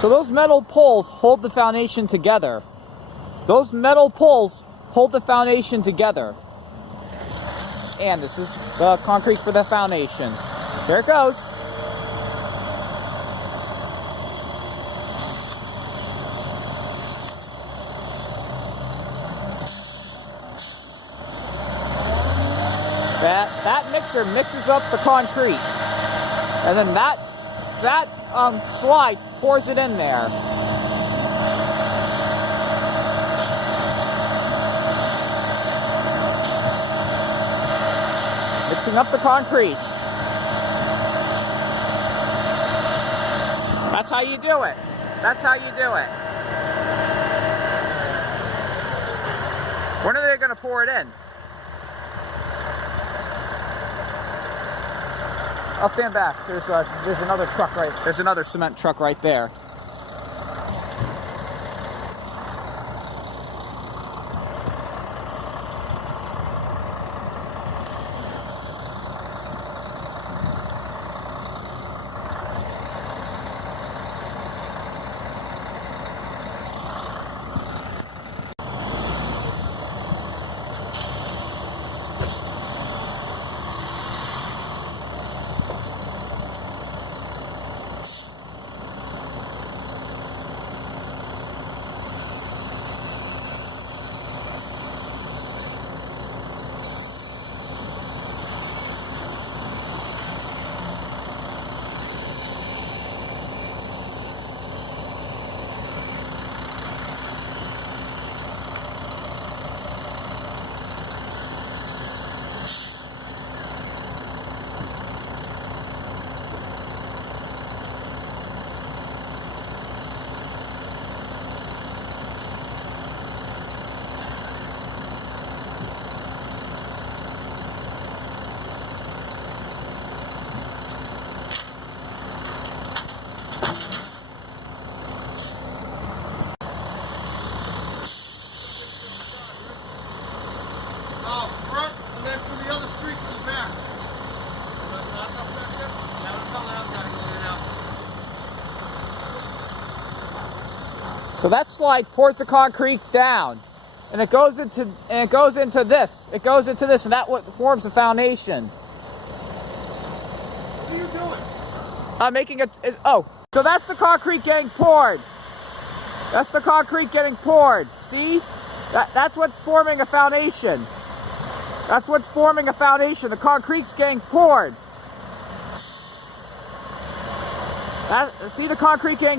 So those metal poles hold the foundation together. Those metal poles hold the foundation together. And this is the concrete for the foundation. There it goes. That mixer mixes up the concrete. And then that slide pours it in there. Mixing up the concrete. That's how you do it. That's how you do it. When are they going to pour it in? I'll stand back. There's another truck right. There's another cement truck right there. So that slide pours the concrete down, and it goes into this. It goes into this, and that what forms the foundation. What are you doing? I'm making it. Oh, so that's the concrete getting poured. That's the concrete getting poured. See, that's what's forming a foundation. That's what's forming a foundation. The concrete's getting poured. See the concrete getting